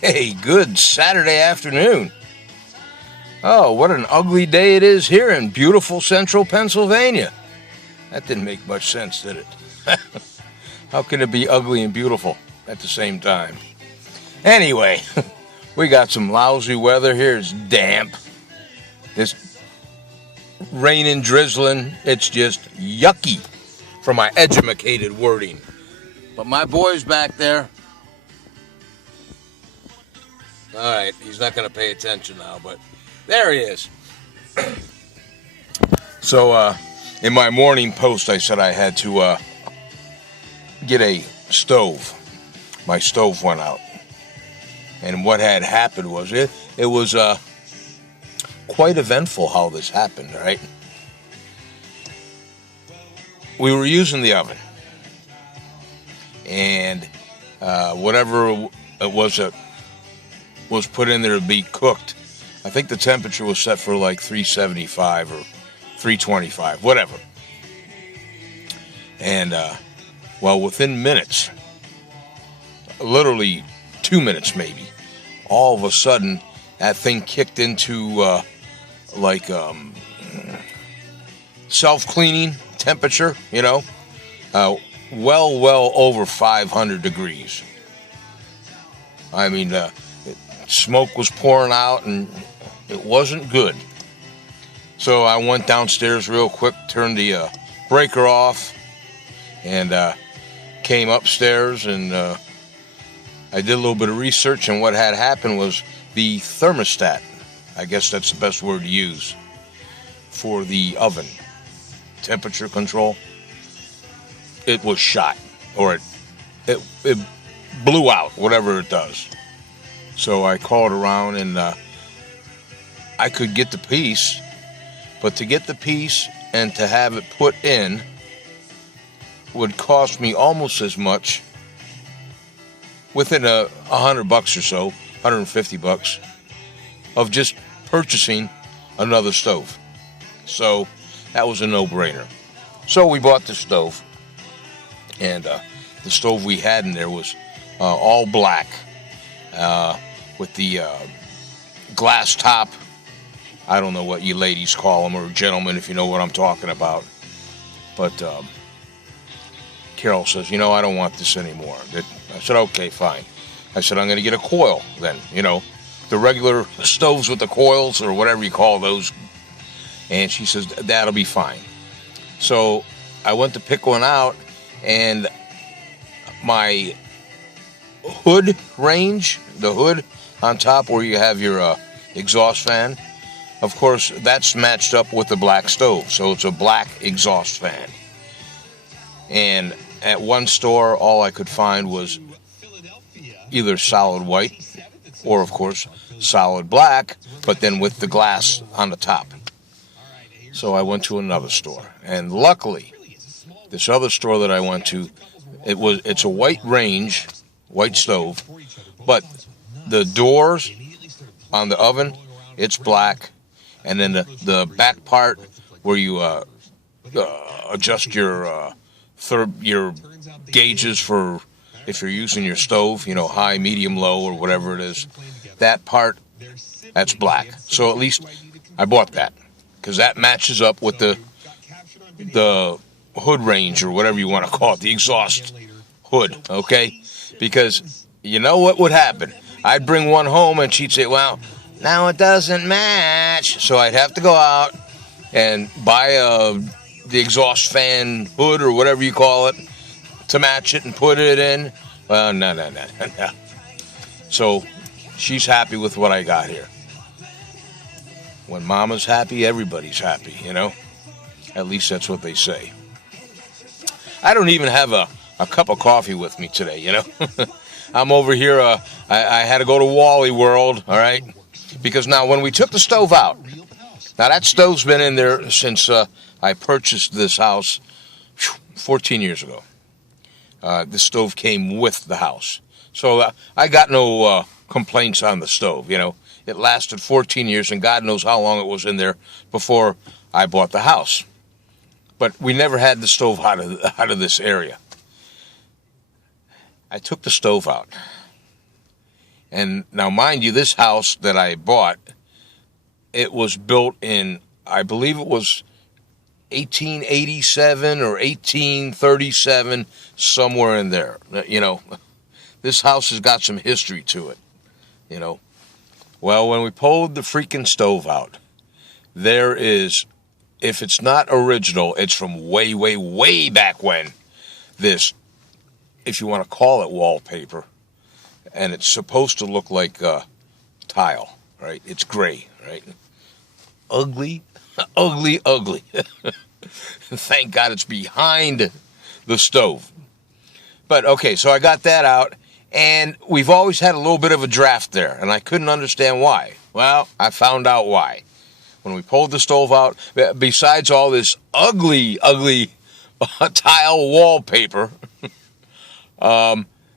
Hey, good Saturday afternoon. Oh, what an ugly day it is here in beautiful central Pennsylvania. That didn't make much sense, did it? How can it be ugly and beautiful at the same time? Anyway, we got some lousy weather here. It's damp. It's raining, drizzling. It's just yucky for my edumacated wording. But my boy's back there. All right, he's not going to pay attention now, but there he is. So, in my morning post, I said I had to get a stove. My stove went out. And what had happened was, it was quite eventful how this happened, right? We were using the oven. And whatever it was put in there to be cooked. I think the temperature was set for like 375 or 325, whatever. And, within minutes, literally 2 minutes maybe, all of a sudden, that thing kicked into, self-cleaning temperature, well over 500 degrees. I mean, smoke was pouring out, and it wasn't good. So I went downstairs real quick, turned the breaker off, and came upstairs, and I did a little bit of research, and what had happened was the thermostat, I guess that's the best word to use, for the oven, temperature control, it was shot, or it blew out, whatever it does. So I called around, and I could get the piece, but to get the piece and to have it put in would cost me almost as much, within $100 or so, $150, of just purchasing another stove. So that was a no-brainer. So we bought the stove, and the stove we had in there was all black, with the glass top. I don't know what you ladies call them, or gentlemen, if you know what I'm talking about. But Carol says, I don't want this anymore. I said, okay, fine. I said, I'm going to get a coil then, the regular stoves with the coils, or whatever you call those. And she says, that'll be fine. So I went to pick one out, and my hood range, the hood on top where you have your exhaust fan, of course, that's matched up with the black stove. So it's a black exhaust fan. And at one store, all I could find was either solid white or, of course, solid black, but then with the glass on the top. So I went to another store. And luckily, this other store that I went to, it's a white range, white stove, but the doors on the oven, it's black, and then the back part where you adjust your gauges for if you're using your stove, high, medium, low, or whatever it is, that part, that's black. So at least I bought that, because that matches up with the hood range, or whatever you want to call it, the exhaust hood, okay? Because you know what would happen? I'd bring one home, and she'd say, well, now it doesn't match. So I'd have to go out and buy the exhaust fan hood, or whatever you call it, to match it and put it in. Well, no. So she's happy with what I got here. When mama's happy, everybody's happy, At least that's what they say. I don't even have a cup of coffee with me today, I'm over here, I had to go to Wally World, all right? Because now when we took the stove out, now that stove's been in there since I purchased this house 14 years ago. This stove came with the house. So I got no complaints on the stove, It lasted 14 years, and God knows how long it was in there before I bought the house. But we never had the stove out of this area. I took the stove out, And now, mind you, this house that I bought, it was built in, I believe it was 1887 or 1837, somewhere in there. You know, this house has got some history to it, you know. Well, when we pulled the freaking stove out, there is, if it's not original, it's from way, way, way back when, this, if you want to call it wallpaper, and it's supposed to look like tile, right? It's gray, right? Ugly, ugly, ugly. Thank God it's behind the stove. But okay, so I got that out, and we've always had a little bit of a draft there, and I couldn't understand why. Well, I found out why. When we pulled the stove out, besides all this ugly, ugly tile wallpaper,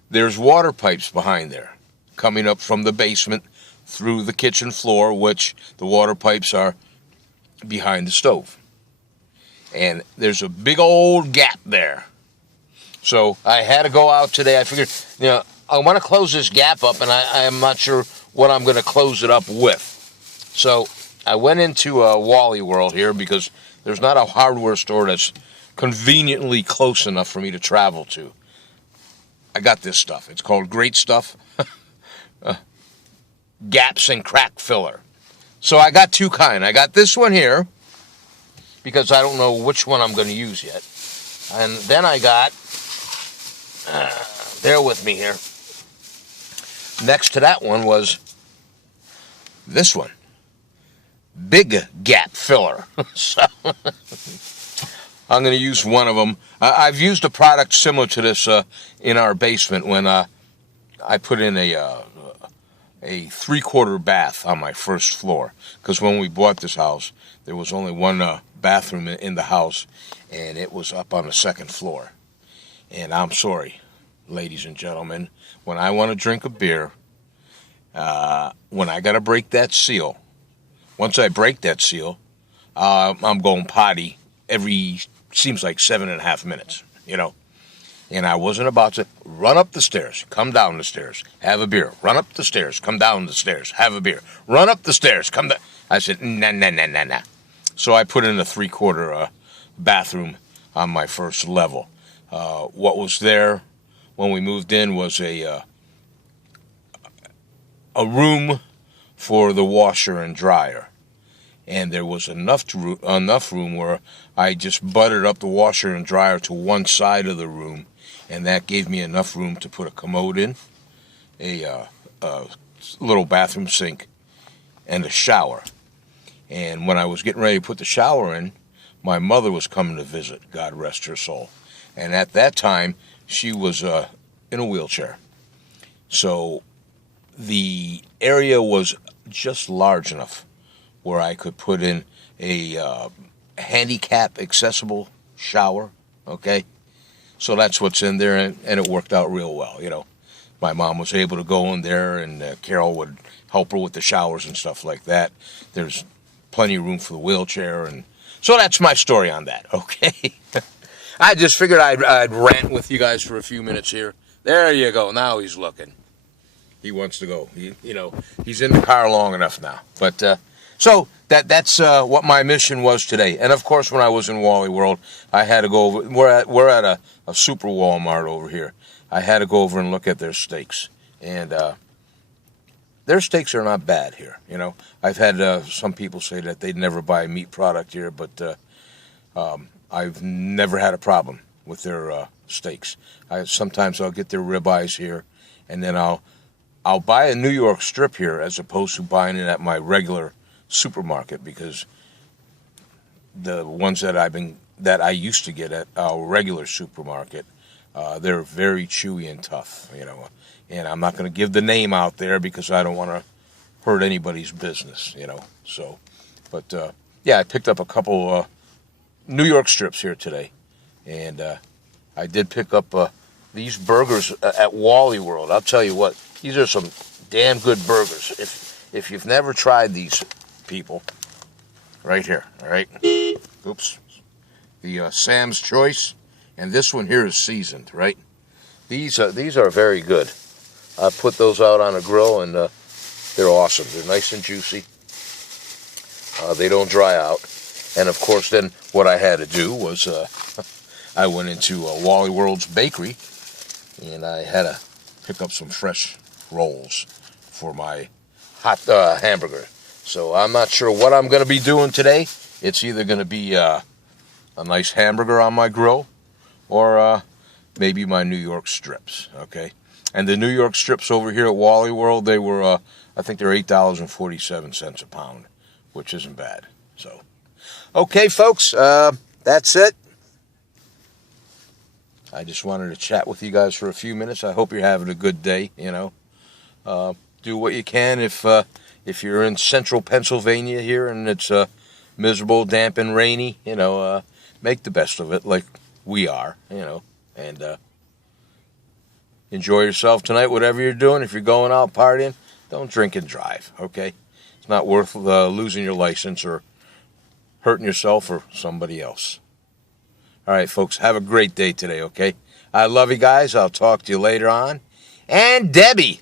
there's water pipes behind there coming up from the basement through the kitchen floor, which the water pipes are behind the stove. And there's a big old gap there. So I had to go out today. I figured, you know, I want to close this gap up, and I'm not sure what I'm going to close it up with. So I went into Wally World here because there's not a hardware store that's conveniently close enough for me to travel to. I got this stuff. It's called Great Stuff. Gaps and Crack Filler. So I got two kind. I got this one here because I don't know which one I'm going to use yet. And then I got, bear with me here, next to that one was this one. Big Gap Filler. So I'm going to use one of them. I've used a product similar to this in our basement when I put in a 3/4 bath on my first floor. Because when we bought this house, there was only one bathroom in the house, and it was up on the second floor. And I'm sorry, ladies and gentlemen, when I want to drink a beer, when I got to break that seal, once I break that seal, I'm going potty every, seems like 7.5 minutes, you know. And I wasn't about to run up the stairs, come down the stairs, have a beer. Run up the stairs, come down the stairs, have a beer. Run up the stairs, come down. I said, nah. So I put in a 3/4 bathroom on my first level. What was there when we moved in was a room for the washer and dryer. And there was enough room where I just buttered up the washer and dryer to one side of the room, and that gave me enough room to put a commode in, a little bathroom sink, and a shower. And when I was getting ready to put the shower in, my mother was coming to visit, God rest her soul. And at that time, she was in a wheelchair. So the area was just large enough where I could put in a handicap accessible shower, okay? So that's what's in there, and it worked out real well, you know. My mom was able to go in there, and Carol would help her with the showers and stuff like that. There's plenty of room for the wheelchair, and so that's my story on that, okay? I just figured I'd rant with you guys for a few minutes here. There you go. Now he's looking. He wants to go. You know, he's in the car long enough now. But so that's what my mission was today. And of course, when I was in Wally World, I had to go over. We're at a super Walmart over here. I had to go over and look at their steaks, and their steaks are not bad here. You know, I've had some people say that they'd never buy a meat product here, but I've never had a problem with their steaks. Sometimes I'll get their ribeyes here, and then I'll buy a New York strip here as opposed to buying it at my regular supermarket, because the ones that I used to get at our regular supermarket, they're very chewy and tough, you know. And I'm not going to give the name out there because I don't want to hurt anybody's business, you know. So, but yeah, I picked up a couple New York strips here today, and I did pick up these burgers at Wally World. I'll tell you what, these are some damn good burgers. If you've never tried these, people, right here, all right? Oops. The Sam's Choice, and this one here is seasoned, right? These are very good. I put those out on a grill, and they're awesome. They're nice and juicy. They don't dry out. And of course, then what I had to do was I went into Wally World's bakery, and I had to pick up some fresh rolls for my hot hamburger. So I'm not sure what I'm going to be doing today. It's either going to be a nice hamburger on my grill, or maybe my New York strips. Okay, and the New York strips over here at Wally World, they were I think they're $8.47 a pound, which isn't bad. So, okay, folks, that's it. I just wanted to chat with you guys for a few minutes. I hope you're having a good day. Do what you can if you're in central Pennsylvania here and it's miserable, damp, and rainy. Make the best of it, like we are. And enjoy yourself tonight, whatever you're doing. If you're going out partying, don't drink and drive. Okay, it's not worth losing your license or hurting yourself or somebody else. All right, folks, have a great day today, okay? I love you guys. I'll talk to you later on. And Debbie,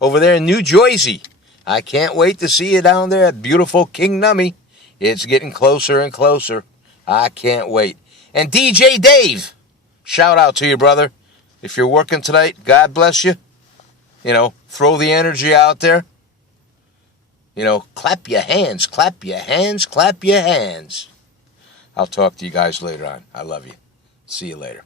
over there in New Jersey, I can't wait to see you down there at beautiful King Nummy. It's getting closer and closer. I can't wait. And DJ Dave, shout out to you, brother. If you're working tonight, God bless you. Throw the energy out there. Clap your hands, clap your hands, clap your hands. I'll talk to you guys later on. I love you. See you later.